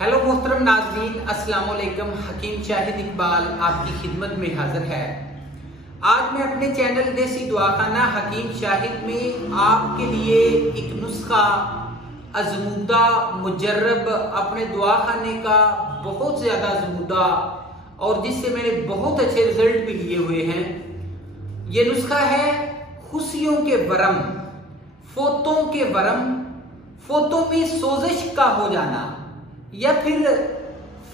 Hello मोहतरम नाज़रीन, अस्सलाम वालेकुम। हकीम शाहिद इकबाल आपकी खिदमत में हाजिर है। आज मैं अपने चैनल देसी दुआखाना हकीम शाहिद में आपके लिए एक नुस्खा आजमूदा मुजर्रब अपने दुआखाने का बहुत ज़्यादा आजमूदा और जिससे मैंने बहुत अच्छे रिजल्ट भी लिए हुए हैं। ये नुस्खा है खुशियों के वरम, फोतों के वरम, फोतों में सोजिश का हो जाना या फिर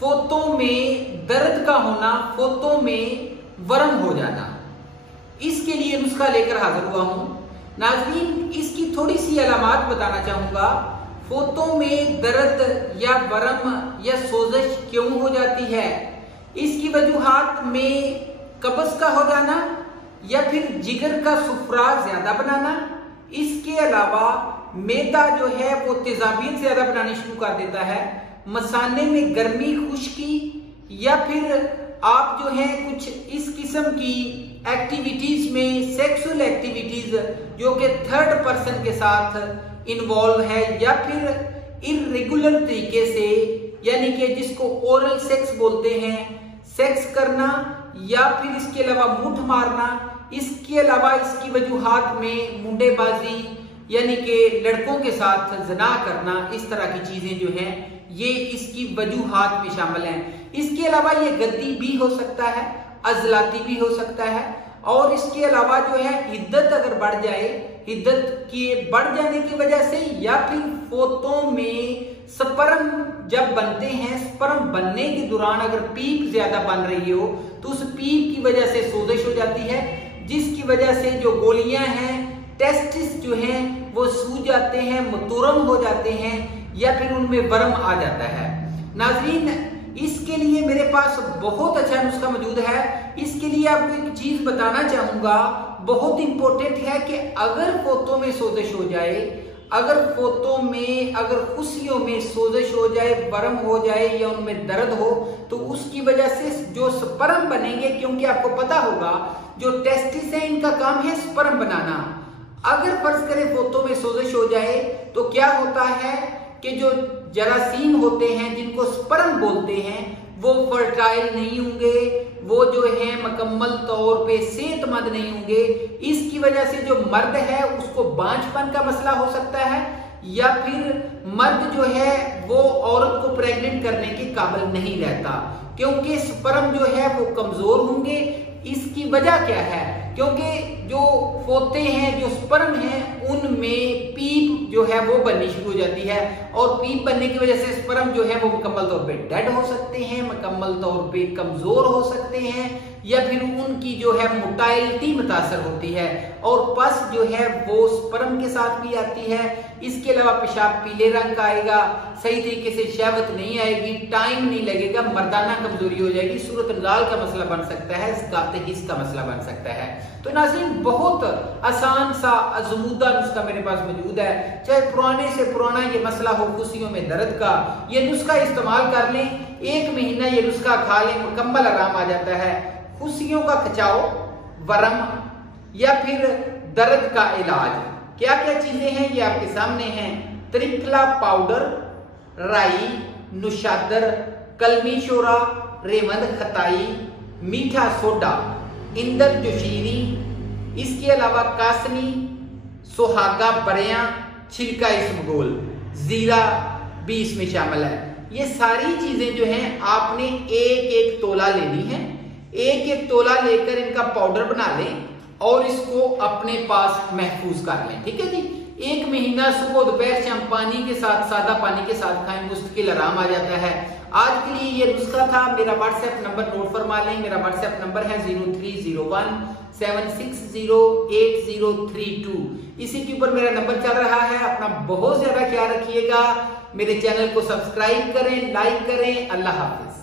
फोतों में दर्द का होना, फोतों में वरम हो जाना। इसके लिए नुस्खा लेकर हाजिर हुआ हूं। नाज़रीन, इसकी थोड़ी सी अलामात बताना चाहूंगा। फोतों में दर्द या वरम या सोजिश क्यों हो जाती है, इसकी वजूहात में कब्ज का हो जाना या फिर जिगर का सुफरा ज्यादा बनाना। इसके अलावा मैदा जो है वो तेजाबियत ज्यादा बनानी शुरू कर देता है, मसाने में गर्मी, खुश्की या फिर आप जो है कुछ इस किस्म की एक्टिविटीज में, सेक्सुअल एक्टिविटीज जो कि थर्ड पर्सन के साथ इन्वॉल्व है या फिर इर्रेगुलर तरीके से, यानी कि जिसको ओरल सेक्स बोलते हैं, सेक्स करना या फिर इसके अलावा मुठ मारना। इसके अलावा इसकी वजूहात में मुंडेबाजी यानी कि लड़कों के साथ जना करना, इस तरह की चीजें जो हैं ये इसकी वजूहात में शामिल हैं। इसके अलावा ये गद्दी भी हो सकता है, अजलाती भी हो सकता है और इसके अलावा जो है हिद्दत अगर बढ़ जाए, हिद्दत के बढ़ जाने की वजह से या फिर फोतों में स्पर्म जब बनते हैं, स्पर्म बनने के दौरान अगर पीप ज्यादा बन रही हो तो उस पीप की वजह से सोजिश हो जाती है, जिसकी वजह से जो गोलियां हैं, टेस्टिस जो हैं वो सूज जाते हैं, मतुरम हो जाते हैं या फिर उनमें वरम आ जाता है। नाज़रीन, इसके लिए मेरे पास बहुत अच्छा नुस्खा मौजूद है। इसके लिए आपको एक चीज बताना चाहूंगा, बहुत इंपॉर्टेंट है कि अगर फोतों में सोजिश हो जाए, अगर फोतों में, अगर खुशियों में सोजिश हो जाए, वरम हो जाए या उनमें दर्द हो तो उसकी वजह से जो स्पर्म बनेंगे, क्योंकि आपको पता होगा जो टेस्टिस है इनका काम है स्पर्म बनाना। अगर फर्ज करें फोतों में सोजिश हो जाए तो क्या होता है कि जो जरासीम होते हैं जिनको स्पर्म बोलते हैं वो फर्टाइल नहीं होंगे, वो जो है मुकम्मल तौर पे सेहतमंद नहीं होंगे। इसकी वजह से जो मर्द है उसको बांझपन का मसला हो सकता है या फिर मर्द जो है वो औरत को प्रेग्नेंट करने के काबिल नहीं रहता, क्योंकि स्पर्म जो है वो कमजोर होंगे। इसकी वजह क्या है, क्योंकि जो फोते हैं, जो स्पर्म हैं, उनमें पीप जो है वो बननी शुरू हो जाती है और पीप बनने की वजह से स्पर्म जो है वो मुकम्मल तौर पे डेड हो सकते हैं, मुकम्मल तौर पे कमजोर हो सकते हैं या फिर उनकी जो है मोटाइलिटी मुतासर होती है और पस जो है वो स्पर्म के साथ भी आती है। इसके अलावा पेशाब पीले रंग का आएगा, सही तरीके से शहवत नहीं आएगी, टाइम नहीं लगेगा, मर्दाना कमजोरी हो जाएगी, सूरत नजाल का मसला बन सकता है, हिस्स का मसला बन सकता है। तो नाज़रीन, बहुत आसान सा आजमूदा नुस्खा मेरे पास मौजूद है। चाहे पुराने से पुराना ये मसला हो खुशियों में दर्द का, ये नुस्खा इस्तेमाल कर लें, 1 महीना ये नुस्खा खा लें, मुकम्मल आराम आ जाता है। खुशियों का खिंचाव, वरम या फिर दर्द का इलाज, क्या क्या चीजें हैं ये आपके सामने हैं। त्रिफला पाउडर, राई, नुशादर, कलमी शोरा, रेवंद खताई, मीठा सोडा, इंदर जोशीरी, इसके अलावा कासनी, सुहागा बरिया, छिलका इसबगोल, जीरा भी इसमें शामिल है। ये सारी चीजें जो हैं आपने 1-1 तोला लेनी है। 1-1 तोला लेकर इनका पाउडर बना लें और इसको अपने पास महफूज कर लें। ठीक है जी। 1 महीना सुबह दोपहर शाम पानी के साथ, सादा पानी के साथ खाएं, मुस्तकिल आराम आ जाता है। आज के लिए ये नुस्खा था। मेरा व्हाट्सएप नंबर नोट फरमा लें। मेरा व्हाट्सएप नंबर है 0301760832। इसी के ऊपर मेरा नंबर चल रहा है। अपना बहुत ज्यादा ख्याल रखिएगा। मेरे चैनल को सब्सक्राइब करें, लाइक करें। अल्लाह हाफिज।